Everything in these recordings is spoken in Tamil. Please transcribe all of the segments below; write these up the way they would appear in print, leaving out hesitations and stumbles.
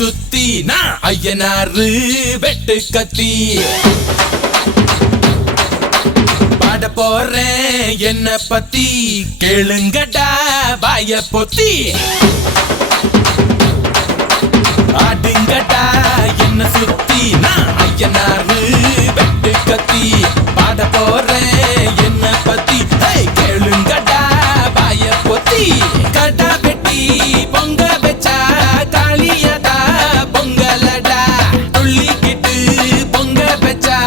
சுத்தி நான் ஐயனாரு வெட்டு கத்தி பாட போறேன் என்ன பத்தி கேளுங்கடா வாய பொத்தி ஆடுங்கடா என்ன சுத்தி நான் ஐயனாரு வெட்டு கத்தி பாட போறேன் என்ன பத்தி கேளுங்கடா வாய பொத்தி கடா வெட்டி பொங்க வச்சா காளியடா பொங்கலடா துள்ளிக்கிட்டு பொங்க வச்சா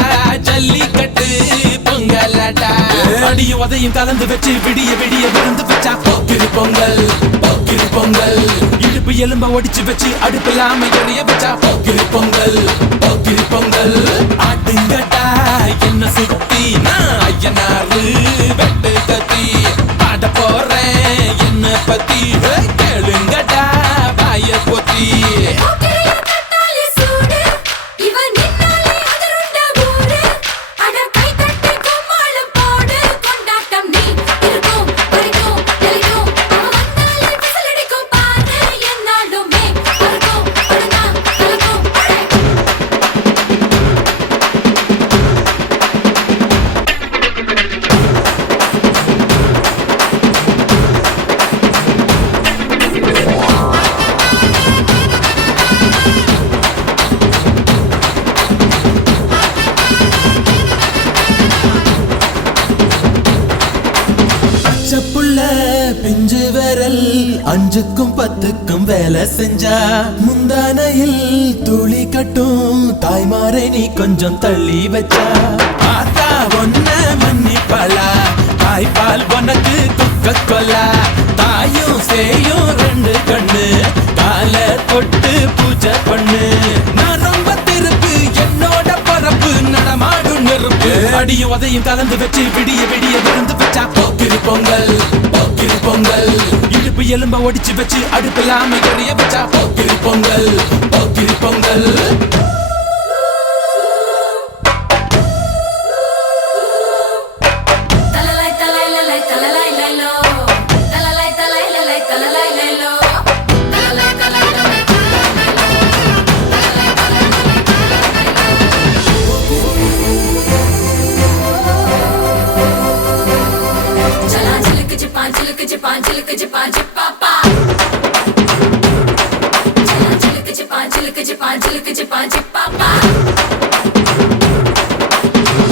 ஜல்லிக்கட்டு பொங்கலடா அடியும் உதையும் கலந்து வச்சு விடிய விடிய விருந்து வச்சா போக்கிரி பொங்கல் போக்கிரி பொங்கல் இடுப்பு எலும்ப ஒடிச்சு வச்சு அடுப்பில்லாம எறிய வச்சா போக்கிரி பொங்கல் போக்கிரி பொங்கல் ஆட்டுங்கட்டா என்ன சுத்தி நான் ஐயனாரு வெட்டு கத்தி பாட போறேன் என்ன பத்தி கேளுங்கடா வாய பொத்தி பிஞ்சு விரல் அஞ்சுக்கும் பத்துக்கும் வேலை செஞ்சா முந்தானையில் துளி கட்டும் தாய்மாரை நீ கொஞ்சம் தள்ளி வச்சா ஆத்தா ஒன்ன மன்னிப்பலா தாய்ப்பால் உனக்கு துக்க கொல்லா தாயும் சேயும் ரெண்டு கண்ணு கால தொட்டு பூஜை பண்ணு நான் ரொம்ப திருப்பு என்னோட பரப்பு நடமாடும் நெருப்பு அடியும் உதையும் கலந்து வச்சு விடிய விடிய விருந்து வச்சா போக்கிரி பொங்கல் போக்கிரி பொங்கல் இடுப்பு எலும்ப ஒடிச்சு வச்சு அடுப்பில்லாம எறிய வச்சா போக்கிரி பொங்கல் போக்கிரி பொங்கல்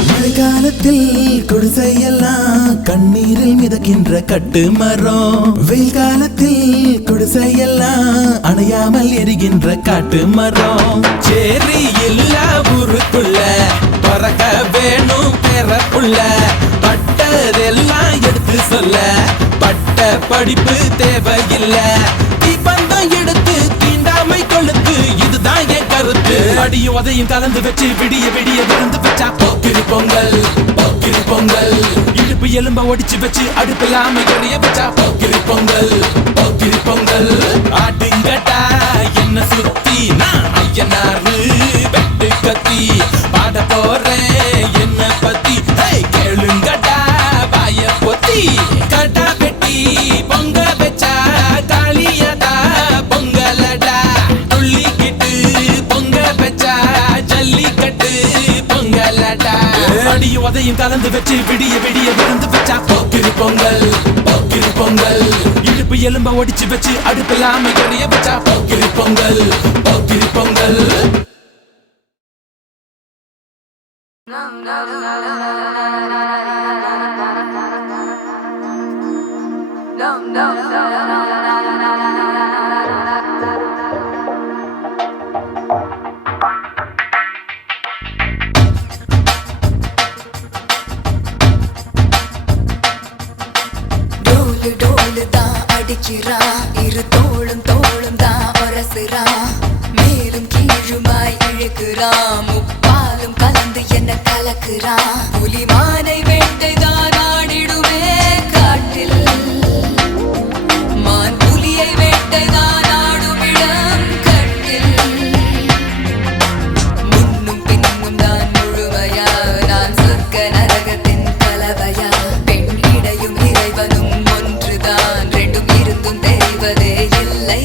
மழைக்காலத்தில் குடிசையெல்லாம் கண்ணீரில் மிதக்கின்ற கட்டு மரம் வெயில் காலத்தில் குடிசையெல்லாம் அணையாமல் எரிகின்ற காட்டு மரம் சேரி இல்லா ஊருக்குள்ள பறக்க வேணும் பெறப்புள்ள பட்டதெல்லாம் எடுத்து சொல்ல பட்ட படிப்பு தேவையில்லை தீபந்தம் எடுத்து தீண்டாமை கொளுத்து இதுதான் என் கருத்து அடியும் உதையும் கலந்து வச்சு விடிய விடிய விருந்து வச்சா போக்கிரி பொங்கல் போக்கிரி பொங்கல் இடுப்பு எலும்ப ஒடிச்சு வச்சு அடுப்பில்லாம எறிய வச்சா போக்கிரி பொங்கல் போக்கிரி பொங்கல் ஆட்டுங்கட்டா என்ன சுத்தி நான் ஐயனாரு வெட்டு கத்தி பாட போறேன் என்ன பத்தி கேளுங்கடா வாய பொத்தி கடா வெட்டி பொங்க வச்சா காளியடா பொங்கலடா துள்ளிக்கிட்டு பொங்க வச்சா ஜல்லிக்கட்டு பொங்கலடா அடியும் உதையும் கலந்து வச்சு விடிய விடிய விருந்து வச்சா போக்கிரி பொங்கல் போக்கிரி பொங்கல் இடுப்பு எலும்ப ஒடிச்சு வச்சு அடுப்பில்லாம எறிய வச்சா போக்கிரி பொங்கல் போக்கிரி பொங்கல் டோலு தான் அடிக்கிறா இரு தோளும் தோளும் தான் ஒரசுறா மேலும் கீழுமாய் இழுக்கிறா முப்பாலும் கலந்து என்ன கலக்குறா புலிமானை வேட்டைதான் ஆடிடுமே காட்டில் மான் புலியை வேட்டைதான் ஆடும் இடம் கட்டில் முன்னும் பின்னும் தான் முழுமையா நான் சொர்க்க நரகத்தின் கலவையா பெண் இடையும் இறைவனும் ஒன்றுதான் ரெண்டும் இருந்தும் தெரிவதே இல்லை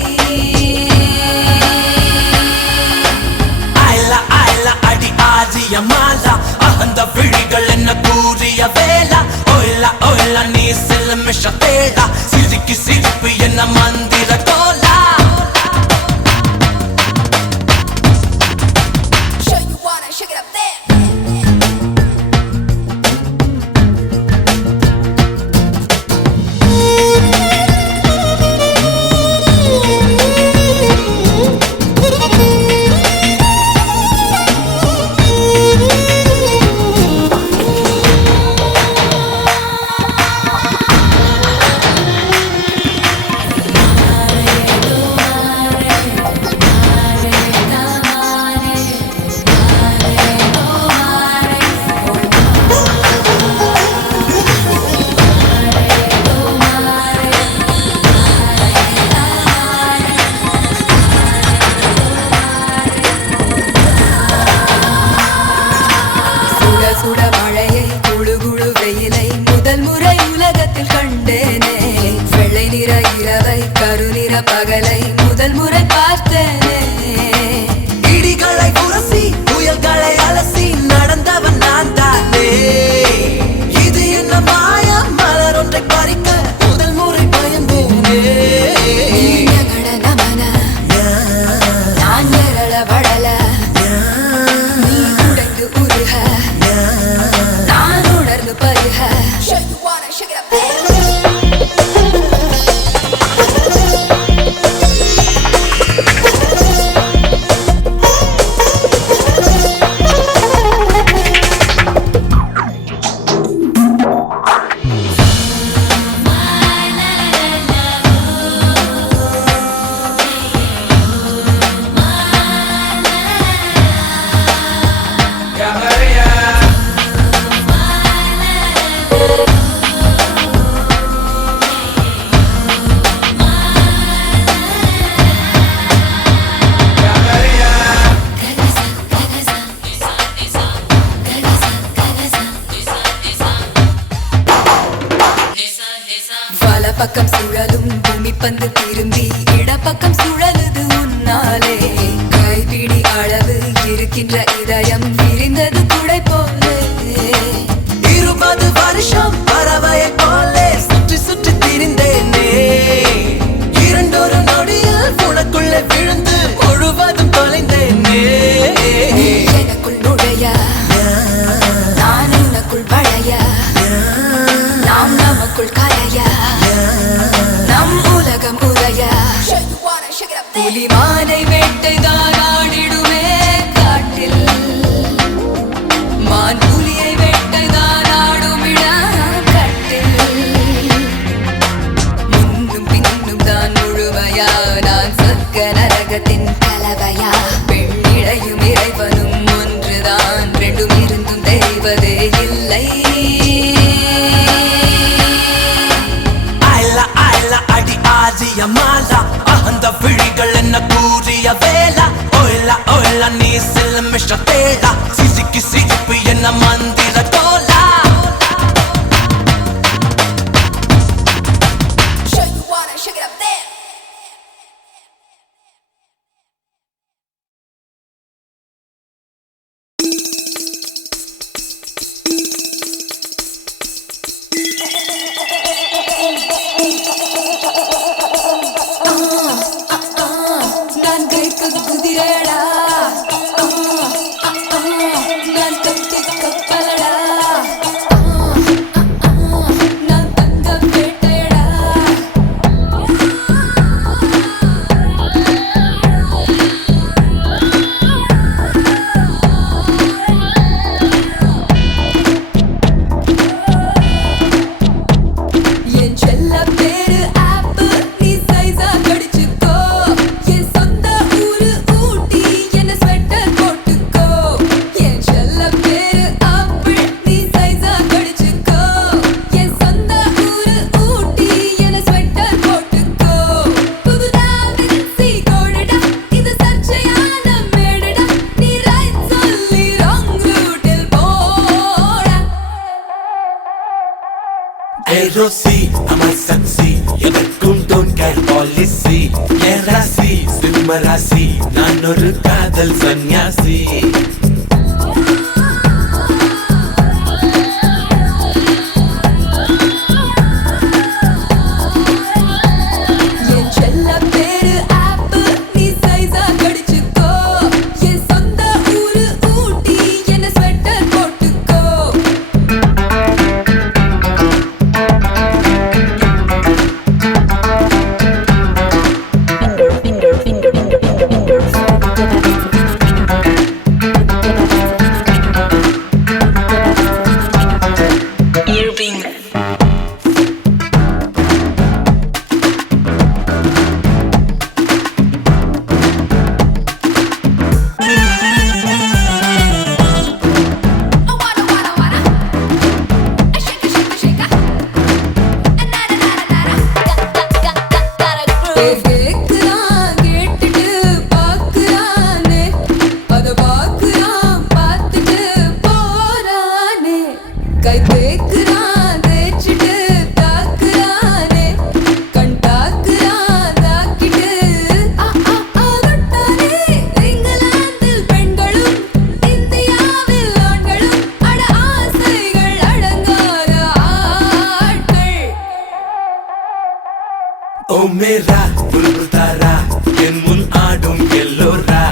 எரிகிற பகலை முதல் முறை பார்த்தேனே. இடிகளை உரசி புயல்களை அலசி நடந்தவன் நான் தானே. இது என்ன மாயா மலர் ஒன்றை பறிக்க முதல் முறை பயந்தேனே. நகட நமன நான் எரள வடல நீ உடைந்து உருக நான் உணர்ந்து பருக. பக்கம் சுழலும் பூமி பந்து திரும்பி இடப்பக்கம் சுழலுது உன்னாலே. கைப்பிடி அளவு இருக்கின்ற இதயம் விரிந்தது குடை போலே. 20 வருஷம் பறவையை போலே சுற்றி சுற்றி திரிந்தேனே. இரண்டொரு நொடியில் உனக்குள்ளே விழுந்து முழுவதும் தொலைந்தேனே. எனக்குள் நுழைய நான் உனக்குள் வளைய நாம் நமக்குள் கலைய நம் உலகம் உரைய. புலிமானை வேட்டைதான் ஆடிடுமே காட்டில் மான் புலியை வேட்டைதான் ஆடுமிட கட்டில். முன்னும் பின்னும் தான் முழுமையா நான் சொர்க்க நரகத்தின் கலவையா. பெண்ணிடையும் இறைவனும் ஒன்றுதான் ரெண்டும் இருந்தும் தெரிவதே இல்லை. மாலா அந்த விழிகள் என்ன கூறிய வேளா. ஓய்லா ஓய்லா நீ செல்ல மிஷ்ட தேடா. சிசிக்கு சிரிப்பு என்ன மந்திர தோலா. குதிரடா நான் தொட்டி கப்பலடா நான் தங்க வேட்டையடா. என் செல்ல பேரு ஆப்பு நீ சைஸா கடிச்சுக்கோ. என் சொந்த ஊரு ஊட்டி என்ன ஸ்வெட்டர் போட்டுக்கோ. என் செல்ல பேரு ஆப்பிள் நீ சைஸா கடிச்சுக்கோ. என் சொந்த ஊரு ஊட்டி என்ன ஸ்வெட்டர் போட்டுக்கோ. புதுதா மிக்ஸி கோடடா இது சர்ச்சையான மேடடா. நீ ரைட் சொல்லி ராங் ரூட்டில் போடா. Hey Rosie, I'm a sexy. எனக்கும் don't care policy. என் ராசி சிம்ம ராசி நான் ஒரு காதல் சன்னியாசி. என் செல்ல பேரு ஆப்பு நீ சைஸா கடிச்சுக்கோ. என் சொந்த ஊரு ஊட்டி என்ன ஸ்வெட்டர் போட்டுக்கோ. கேக்குறான் கேட்டுட்டு பாக்குறானே அத பாக்குறான் பார்த்துட்டு போறானே. கை தேக்குறான் தேய்ச்சிட்டு தாக்குறானே கண் தாக்குறான் தாக்கிட்டு மேரா புல்புதாரா என் முன் ஆடும் எல்லோரா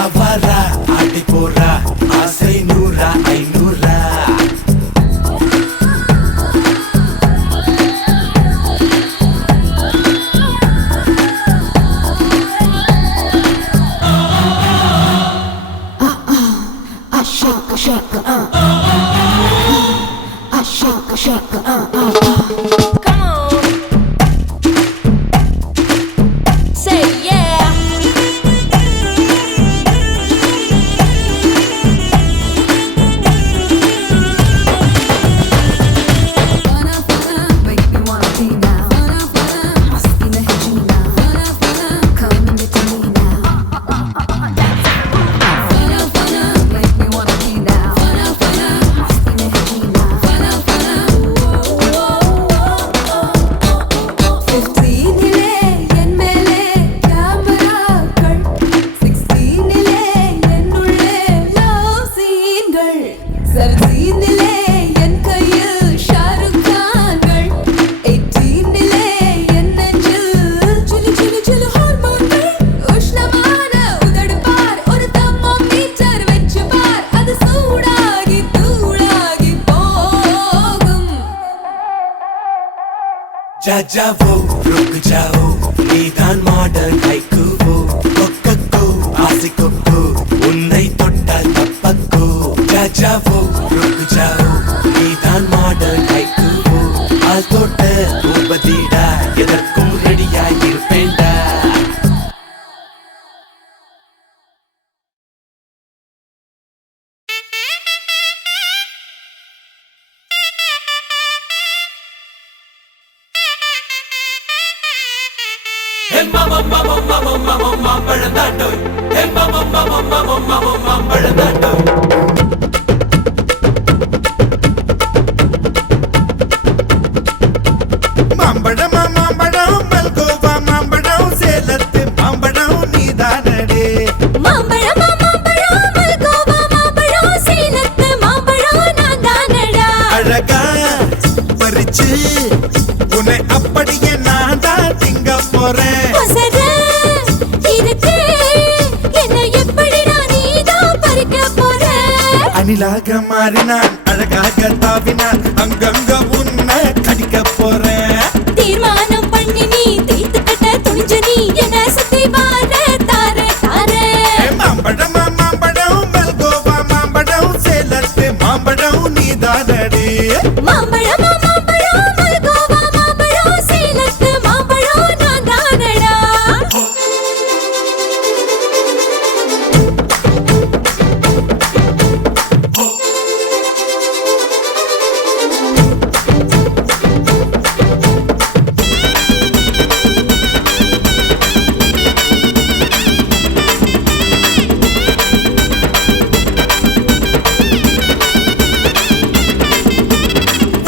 ஆவாரா ஆடி போரா ஆசை நூறா ஐநூறா Come on. Say yeah. Make me wanna be now. Must be the Gina. Come and get to me now. Make me wanna be now. Must be the Gina. 15 என் மேலே கேமராக்கள் 16 என்னுள்ளே லவ் சீன்கள் 17 என் கையில் ஷாருக் கான்கள் 18 என் நெஞ்சில் சிலு சிலு சிலு ஹார்மோன்கள் உஷ்ணமான உதடு பார் ஒரு தெர்மோமீட்டர் வச்சு பார் அது சூடாகி தூளாகி போகும் जा जाओ रुक जाओ நீதான் மாடர்ன் ஹைக்கூவோ கொக்கோ ஆசிக்கோ உன்னை தொட்டால் தப்பக்கோ जा जाओ रुक जाओ நீதான் மாடர்ன் ஹைக்கூவோ ஆள் தொட்ட பூபதிடா எதற்கும் ரெடியாய் இருப்பேன்டா மாம்பழந்தாண்டோய் மாம்பழந்தாண்டோய் மாம்பழமா மாம்பழம் மல்கோவா மாம்பழம் சேலத்து மாம்பழம் நீதானடே மாம்பழம் மாம்பழம் மல்கோவா மாம்பழம் சேலத்து மாம்பழம் நான் தானடா அழகா பறிச்சு உன்னை அப்படியே நான் தான் திங்க போறேன் ஒசர இருக்கு என்ன எப்படிடா நீதான் பறிக்க போற அணிலாக மாறினான் அழகாக தாவினான் அங்கங்க உன்னை கடிக்க போறேன் தீர்மானம் பண்ணி நீ தீர்த்துக்கிட்ட துணிஞ்சு நீ என்ன சுத்தி வார தார தார மாம்பழமா மாம்பழம் மல்கோவா மாம்பழம் சேலத்து மாம்பழம் நீதானடே மாம்பழம் மாம்பழம் மல்கோவா மாம்பழம் சேலத்து மாம்பழம் நான் தானடா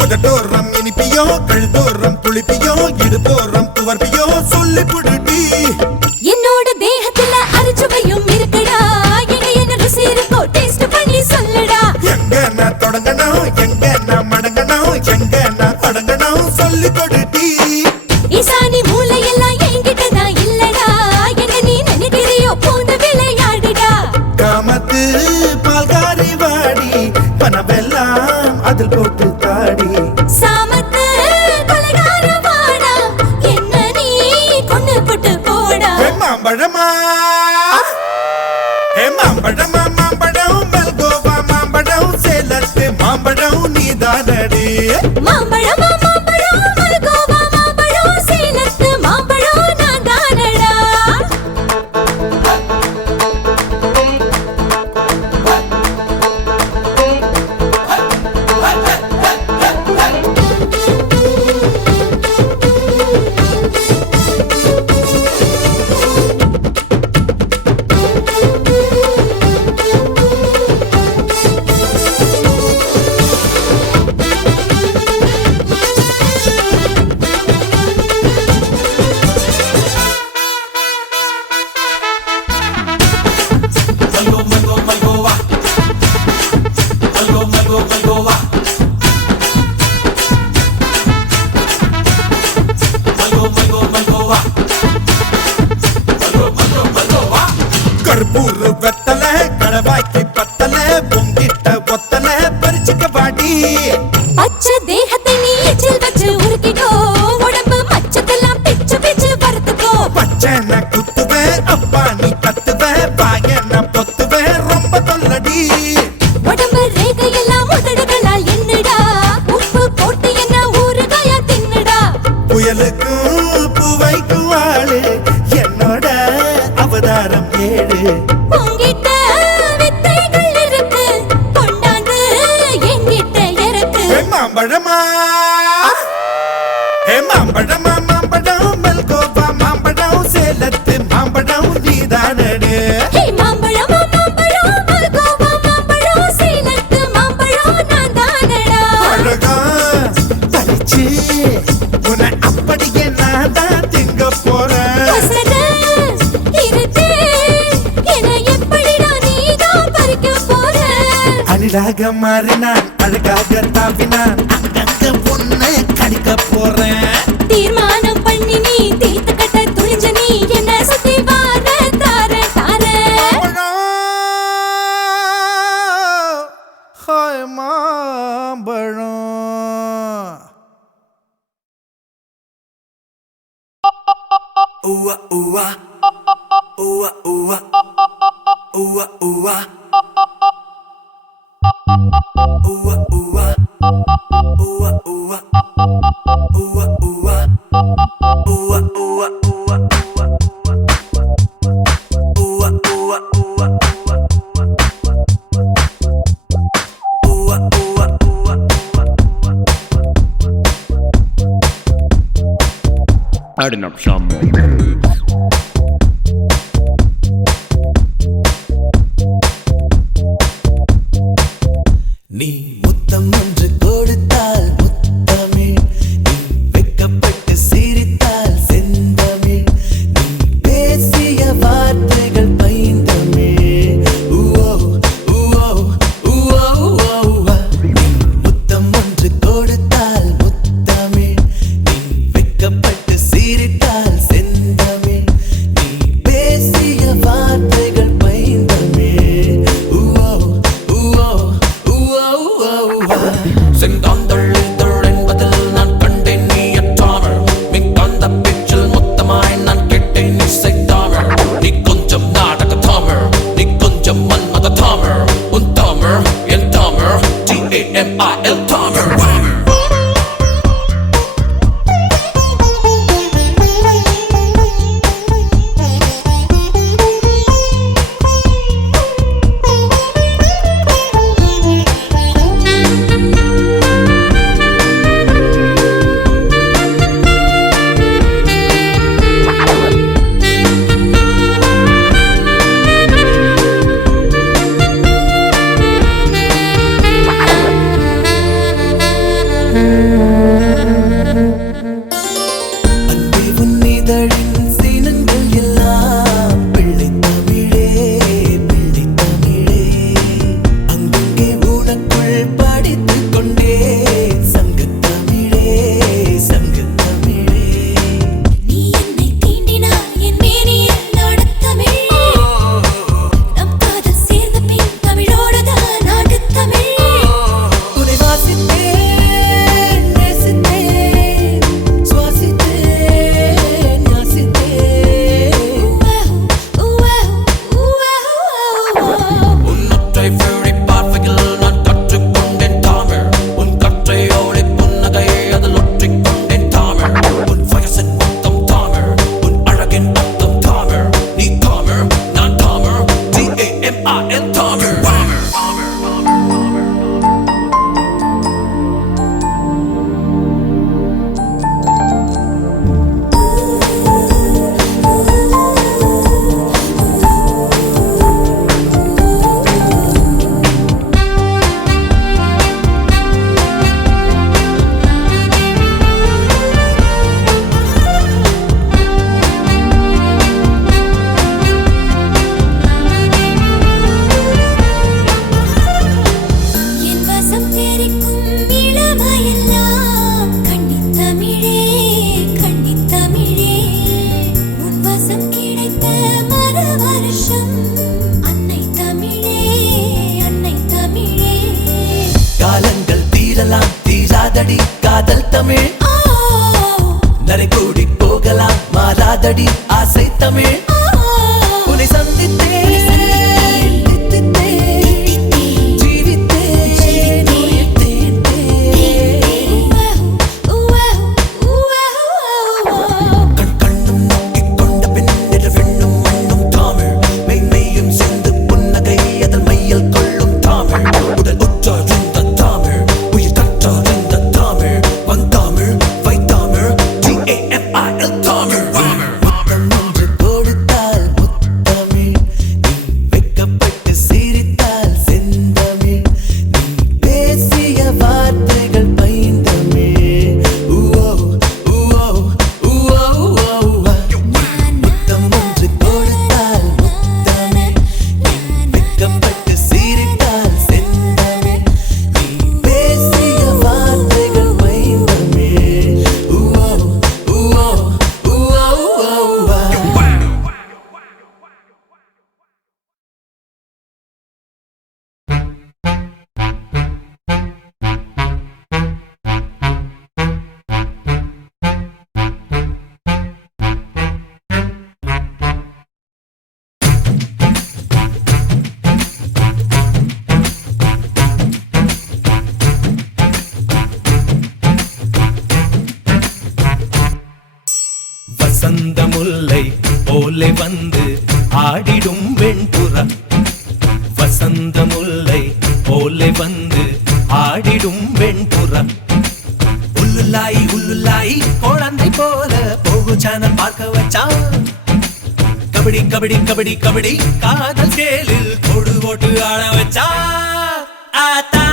உதட்டோரம் இனிப்பியோ கழுத்தோரம் புளிப்பியோ இடுப்போரம் துவர்ப்பியோ சொல்லி புடுடி என்னோட தேகத்துல அரிச்சுவையும் இருக்குடா என்ன ருசி இருக்கோ டேஸ்ட் பண்ணி சொல்லுடா எங்க நான் தொடங்கணும் எங்க நான் மடங்கணும் எங்க நான் தொடங்கணும் சொல்லி கொடுடி ஈசானி மூளையெல்லாம் என்கிட்ட தான் இல்லடா என்ன நீ நினைக்கிறியோ போன விளையாடுடா காமத்து பால்காரி வாடி பணமெல்லாம் அதில் போட்டு தாடி சாமத்து கொலைகார வாடா என்ன நீ கொண்டு போட்டு போடா மாம்பழமா மாம்பழமா மாம்பழம் மல்கோவா மாம்பழம் சேலத்து மாம்பழம் நீதானடி மாம்பழம் மாம்பழம் மல்கோவா தேகத்தை நீ எச்சில் வச்சு உருக்கிக்கோ உடம்பு மச்சத்தெல்லாம் பிச்சு பிச்சு வறுத்துக்கோ பச்சை நான் குத்துவேன் அப்பா நீ கத்துவேன் பாய நான் பொத்துவேன் ரொம்ப தொல்லடி உடம்பு ரேகையெல்லாம் உதடுகளால் என்னடா உப்பு போட்டு என்ன ஊறுகாயா தின்னுடா புயலுக்கும் பூவைக்கும் ஆளு என்னோட அவதாரம் ஏழு உங்கிட்ட வித்தைகள் இருக்கு கொண்டாந்து என்கிட்ட இருக்கு மாம்பழமா மாம்பழமா மாம்பழம் மல்கோவா மாம்பழம் சேலத்து மாம்பழம் நீதானே ஹே மாம்பழம் மாம்பழம் மல்கோவா மாம்பழம் சேலத்து மாம்பழம் நான் தானடா அழகா பறிச்சு உன்னை அப்படியே நான் தான் திங்க போறேன் வசன இருக்கு என்ன எப்படிடா நீதான் பறிக்க போற அணிலாக மாறினான் அழகாக தாவினான் அங்கங்க பொண்ணு கடிக்க போறேன் தீர்மானம் பண்ணி நீ தீர்த்து கட்ட துணிஞ்ச நீ என்ன சுத்தி வார தார தார ஹாய் மாம்பழம் Ooh ooh ooh ooh ooh ooh Adding up some more. நீ முத்தம் ஒன்று கொடுத்தால் முத்தமிழ் நீ வெட்கப்பட்டு சிரித்தால் செந்தமிழ் நீ பேசிய வார்த்தைகள் பைந்தமிழ் ஊஓ ஊஓ ஊஓ ஊஓ நீ முத்தம் ஒன்று கொடுத்தால் முத்தமிழ் நீ வெட்கப்பட்டு சிரித்தால் செந்தமிழ் நீ பேசிய வார்த்தைகள் பைந்தமிழ் ஊஓ ஊஓ செங்காந்தள் என்பதில் நான் கண்டேன் நீ அற்றாமல் மின்காந்த பேச்சில் மொத்தமாய் நான் கேட்டேன் இசை தாமர் நீ கொஞ்சம் நாடக தாமர் நீ கொஞ்சம் மன்மத தாமர் உன் தாமர் என் தாமர் TAMIL தாமர் அன்பே உன் இதழின் சினங்கள் எல்லாம் பிள்ளைத் தமிழே பிள்ளைத் தமிழே அங்கங்கே உனக்குள் படித்துக் கொண்டேன் சங்கத் தமிழே சங்கத் தமிழே நீ என்னை தீண்டினாய் என் மேனியில் நாடத்தமிழ் நம் காதல் சேர்ந்த பின் தமிழோடுதான் நாட்டுத்தமிழ் உன்னை வாசித்தேன் நேசித்தேன் காதல் தமிழ் நரை கூடி போகலாம் மாறாதடி ஆசை தமிழ் உன்னை சந்தித்தேன் வசந்த முல்லை போலே வந்து ஆடிடும் வெண்புறா வசந்த முல்லை போலே வந்து ஆடிடும் வெண்புறா உள்ளுலாய் உள்ளுலாய் குழந்தை போல போகு சேனல் பார்க்க வச்சான் கபடி கபடி கபடி கபடி காதல் சேலில் கொடு ஓட்டு ஆட வச்சா ஆத்தா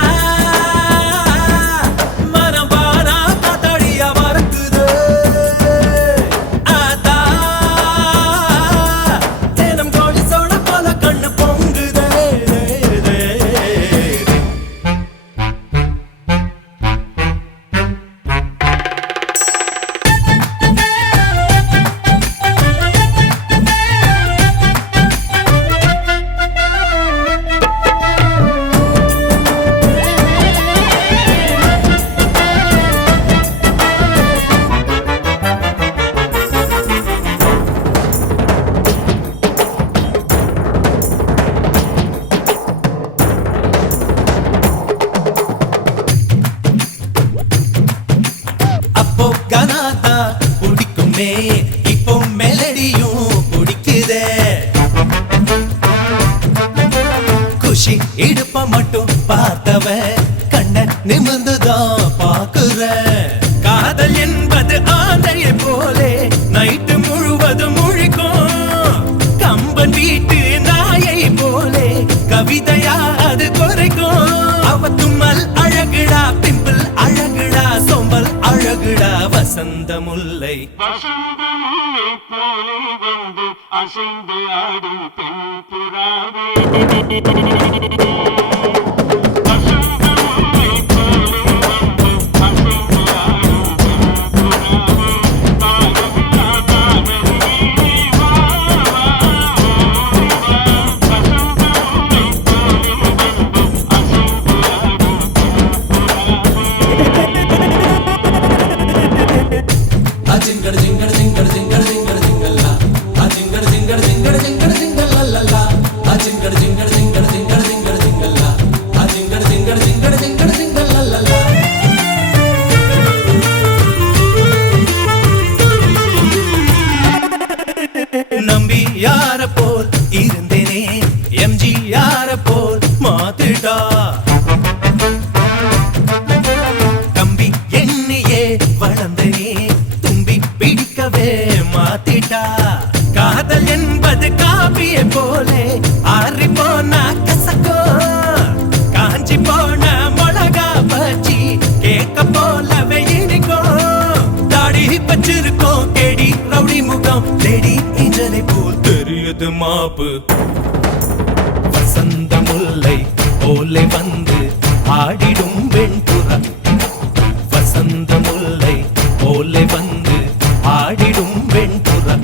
இப்போ மெலடியும் பிடிக்குதே குஷி இடுப்ப மட்டும் பார்த்தவ கண்ண நிமிர்ந்துதான் பாக்குற காதல் என்பது ஆந்தையை போலே நைட்டு முழுவதும் முழிக்கும் கம்பன் வீட்டு நாயை போலே கவிதையா அது குறைக்கும் அவ தும்மல் அழகுடா பிம்பிள் அழகுடா சொம்பல் அழகுடா வசந்த முல்லை போலே வந்து அசைந்து ஆடும் பெண் புறாவே நம்பி யார போல் இருந்தேனே எம்ஜி யார போல் மாத்திட்டா தம்பி என்னையே வளர்ந்தனே தும்பி பிடிக்கவே மாத்திட்டா காதல் என்பது காப்பியை போலே ஆறி போனா கசக்கோ காஞ்சி போன மிளகா பச்சி கேக்க போலவே இனிக்கும் தாடி வச்சிருக்கோம் கேடி ரவுடி முகம் லேடி இஞ்சலை போல் தெரியுது மாப்பு வசந்த முல்லை போலே வந்து ஆடிடும் வெண்புறா வசந்த முல்லை போலே வந்து ஆடிடும் வெண்புறா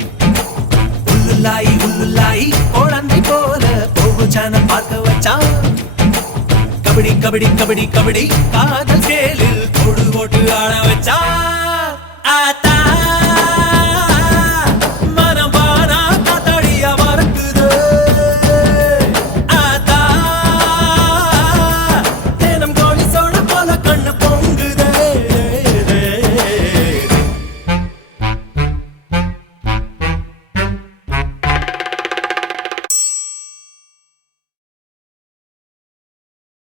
உள்ளுலாய் குழந்தை போல போகு சேனல் பார்க்க வச்சான் கபடி கபடி கபடி கபடி காதல் சேலில் கொடு ஓட்டு ஆட